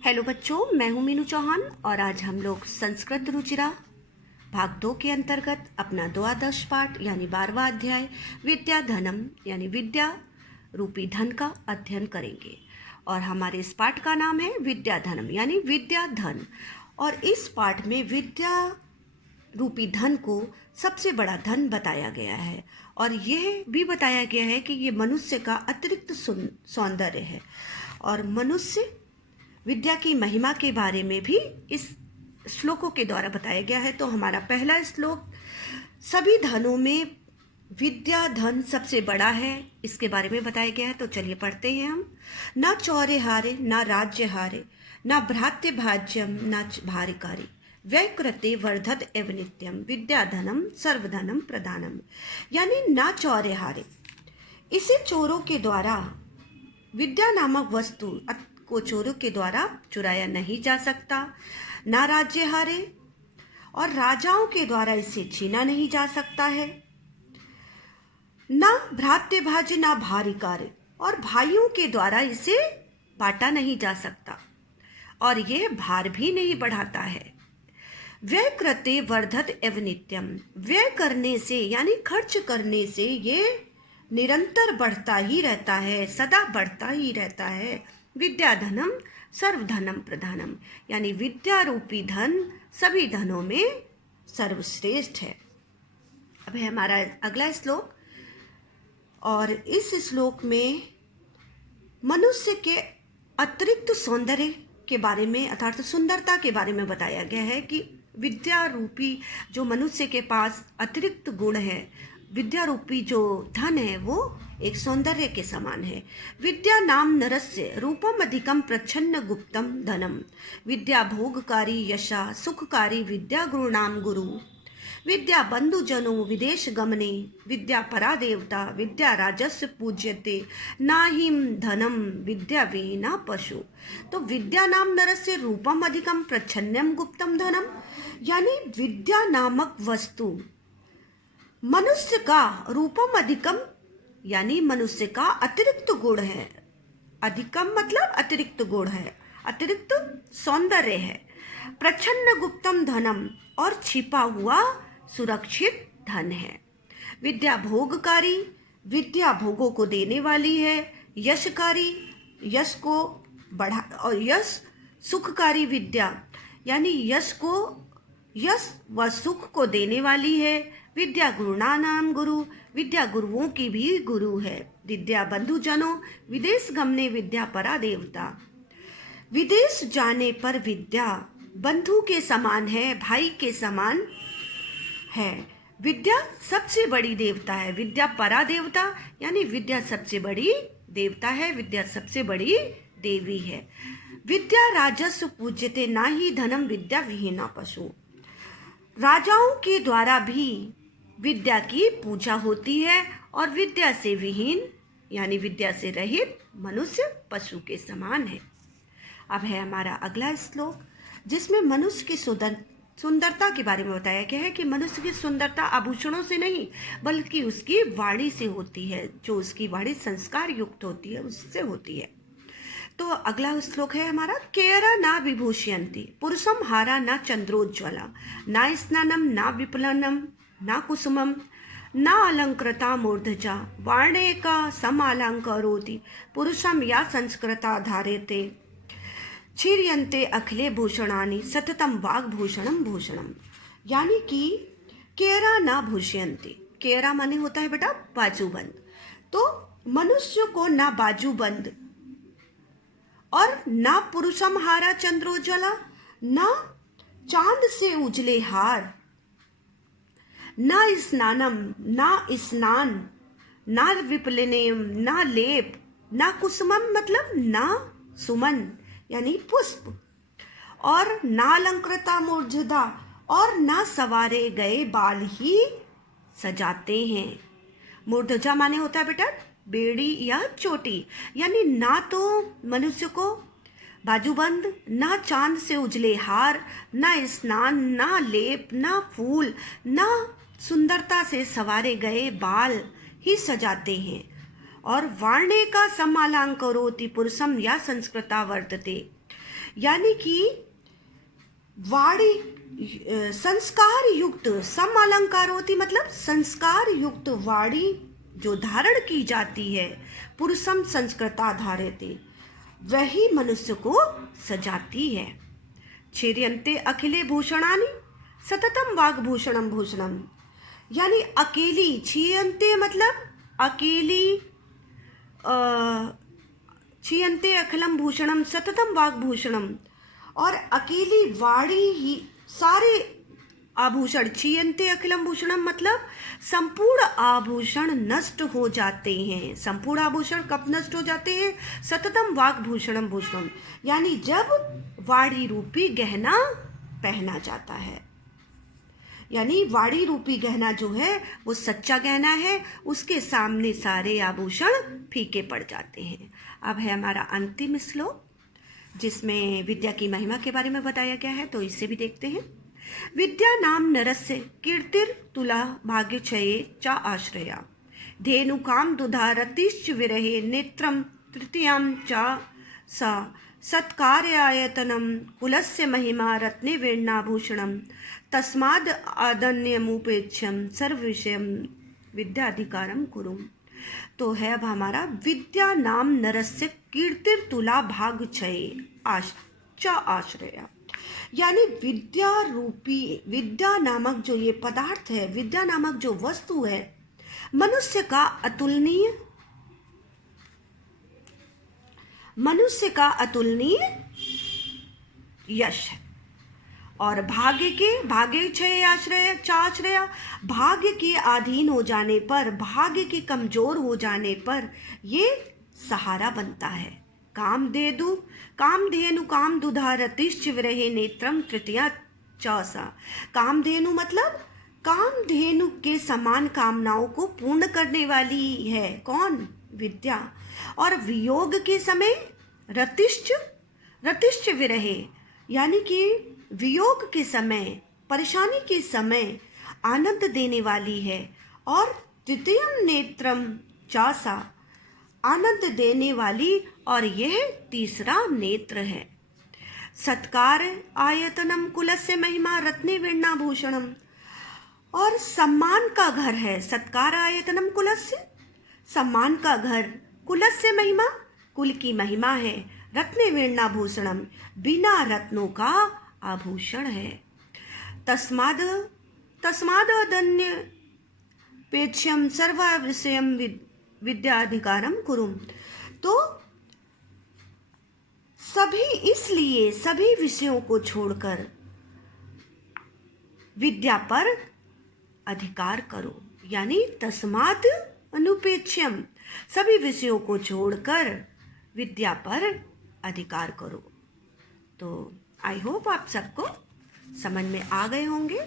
Hello बच्चों, मैं हूं मीनू चौहान और आज हम लोग संस्कृत रुचिरा भाग 2 के अंतर्गत अपना द्वादश पाठ यानी 12वां अध्याय विद्या धनम यानी विद्या रूपी धन का अध्ययन करेंगे। और हमारे इस पाठ का नाम है विद्या धनम यानी विद्या धन। और इस पाठ में विद्या रूपी धन को सबसे बड़ा धन बताया गया है और यह भी बताया गया है कि ये मनुष्य का अतिरिक्त सौंदर्य है। और मनुष्य विद्या की महिमा के बारे में भी इस श्लोकों के द्वारा बताया गया है। तो हमारा पहला श्लोक, सभी धनों में विद्या धन सबसे बड़ा है, इसके बारे में बताया गया है। तो चलिए पढ़ते हैं हम। न चौर्य हारे न राज्य हारे न भ्रात्य भाज्यम न भारिकारी व्यकृते वर्धत एव नित्यम विद्या धनम सर्वधनम प्रदानम। यानी न चौर्य हारे, इसे चोरों के द्वारा विद्या नामक वस्तु को चोरों के द्वारा चुराया नहीं जा सकता। ना राज्य हारे, और राजाओं के द्वारा इसे छीना नहीं जा सकता है। ना भ्रात्य भाज्य ना भारिकारे, और भाइयों के द्वारा इसे बांटा नहीं जा सकता और यह भार भी नहीं बढ़ाता है। व्यय कृते वर्धत एव नित्यम, व्यय करने से यानी खर्च करने से ये निरंतर बढ़ता ही रहता है, सदा बढ़ता ही रहता है। विद्या धनम सर्वधनम प्रधानम, यानी विद्या रूपी धन सभी धनों में सर्वश्रेष्ठ है। अब है हमारा अगला श्लोक, और इस श्लोक में मनुष्य के अतिरिक्त सौंदर्य के बारे में अर्थात सुंदरता के बारे में बताया गया है कि विद्या रूपी जो मनुष्य के पास अतिरिक्त गुण है, विद्या रूपी जो धन है वो एक सौंदर्य के समान है। विद्या नाम नरस्य रूपम अधिकम प्रच्छन्न गुप्तम धनम, विद्या भोगकारी यशा सुखकारी विद्या गुरुणाम गुरु, विद्या बंधुजनो विदेश गमने विद्या परा देवता विद्या राजस्व पूज्यते नाहिम धनम विद्या विहीना पशु। तो विद्या नाम नरस्य रूपम अधिकम प्रच्छन्नम गुप्तम धनम, यानी विद्या नामक वस्तु मनुष्य का रूपम अधिकम यानी मनुष्य का अतिरिक्त गुण है। अधिकम मतलब अतिरिक्त गुण है, अतिरिक्त सौंदर्य है। प्रच्छन्न गुप्तम धनम, और छिपा हुआ सुरक्षित धन है। विद्या भोगकारी, विद्या भोगों को देने वाली है। यशकारी, यश को बढ़ा, और यश सुखकारी विद्या यानी यश व सुख को देने वाली है। विद्या गुरुणा नाम गुरु, विद्या गुरुओं की भी गुरु है। विद्या बंधुजनों विदेश गमने विद्या परा देवता, विदेश जाने पर विद्या बंधु के समान है, भाई के समान है। विद्या सबसे बड़ी देवता है। विद्या परा देवता यानी विद्या सबसे बड़ी देवता है, विद्या सबसे बड़ी देवी है। विद्या राजस्व पूज्यते ना ही धनम विद्या विहीना पशु, राजाओं के द्वारा भी विद्या की पूजा होती है और विद्या से विहीन यानी विद्या से रहित मनुष्य पशु के समान है। अब है हमारा अगला श्लोक, जिसमें मनुष्य की सुंदरता के बारे में बताया गया है कि मनुष्य की सुंदरता आभूषणों से नहीं बल्कि उसकी वाणी से होती है। जो उसकी वाणी संस्कार युक्त होती है उससे होती है। तो अगला श्लोक है हमारा, केरा ना विभूषयन्ति पुरुषम हारा ना चंद्रोज्ज्वला ना स्नानम ना विपलनम ना कुसुमम ना अलंकृता मूर्धजा वार्णेका समालंकरोति पुरुषम या संस्कृता धार्यते छिर्यन्ते अखिले भूषणानि सततम वाग्भूषणम भूषणम। यानी कि केरा ना भूषयन्ति, केरा माने होता है बेटा बाजूबंद। तो मनुष्य को ना बाजूबंद और ना पुरुषम हारा चंद्रोज्ज्वला, ना चांद से उजले हार, ना स्नानम ना स्नान, ना विपलनेम ना लेप, ना कुसुमम मतलब ना सुमन यानी पुष्प, और ना अलंकृता मूर्धजा, और ना सवारे गए बाल ही सजाते हैं। मूर्धजा माने होता है बेटा बेड़ी या चोटी, यानी ना तो मनुष्य को बाजूबंद, ना चांद से उजले हार, ना स्नान, ना लेप, ना फूल, ना सुंदरता से सवारे गए बाल ही सजाते हैं। और वार्णे का समालांकरोति पुरुषम या संस्कृता वर्तते, यानी कि वाणी संस्कार युक्त, सम अलंकार होती मतलब संस्कार युक्त वाणी जो धारण की जाती है, पुरुषम संस्कृता धारयते, वही मनुष्य को सजाती है। छेदयन्ते अखिले भूषणानि सततम वाग्भूषणम भूषणम, यानी अकेली, छीयन्ते मतलब अकेली, छीयन्ते अखिलम भूषणम सततम वाग्भूषणम, और अकेली वाणी ही सारे आभूषण, छीयन्ते अखिलम भूषणम मतलब संपूर्ण आभूषण नष्ट हो जाते हैं। संपूर्ण आभूषण कब नष्ट हो जाते हैं? सततम वाग्भूषणम भूषणम, यानी जब वाणी रूपी गहना पहना जाता है। यानी वाणी रूपी गहना जो है वो सच्चा गहना है, उसके सामने सारे आभूषण फीके पड़ जाते हैं। अब है हमारा अंतिम श्लोक, जिसमें विद्या की महिमा के बारे में बताया गया है, तो इसे भी देखते हैं। विद्या नाम नरस्य कीर्तिर तुला भाग्यक्षये च आश्रया, धेनुकाम दुधा रतिश्च विरहे नेत्रम तृतीयां च सा, सत्कार्यायतनम कुलस्य महिमा रत्ने वीर्णाभूषणम, तस्माद् आदन्यमुपेक्ष्यम सर्व विषयम विद्याधिकारम कुरुम। तो है अब हमारा विद्या नाम नरस्य कीर्तिर तुला भाग क्षये आश्रया, यानी विद्या रूपी, विद्या नामक जो ये पदार्थ है, विद्या नामक जो वस्तु है, मनुष्य का अतुलनीय, मनुष्य का अतुलनीय यश है। और भाग्य क्षय आश्रय चाश्रया, भाग्य के अधीन हो जाने पर, भाग्य के कमजोर हो जाने पर ये सहारा बनता है। कामधेनु काम दुधा रतिश्च विरहे नेत्रम तृतीया चौसा, कामधेनु मतलब कामधेनु के समान कामनाओं को पूर्ण करने वाली है कौन? विद्या। और वियोग के समय रतिश्च विरहे, यानी कि वियोग के समय, परेशानी के समय आनंद देने वाली है। और तृतीयम नेत्रम चासा, आनंद देने वाली, और यह तीसरा नेत्र है। सत्कार आयतनम कुलस्य महिमा रत्ने वीर्णाभूषणम, और सम्मान का घर है। सत्कार आयतनम कुलस्य, सम्मान का घर, कुलस्य महिमा, कुल की महिमा है, रत्ने वीर्णाभूषणम, बिना रत्नों का आभूषण है। तस्माद अदन्य पेक्ष्यम सर्व विषयम विद्याधिकारम कुरुम, तो इसलिए सभी विषयों को छोड़कर विद्या पर अधिकार करो। यानी तस्मात् अनुपेक्ष्यम, सभी विषयों को छोड़कर विद्या पर अधिकार करो। तो आई होप आप सबको समझ में आ गए होंगे।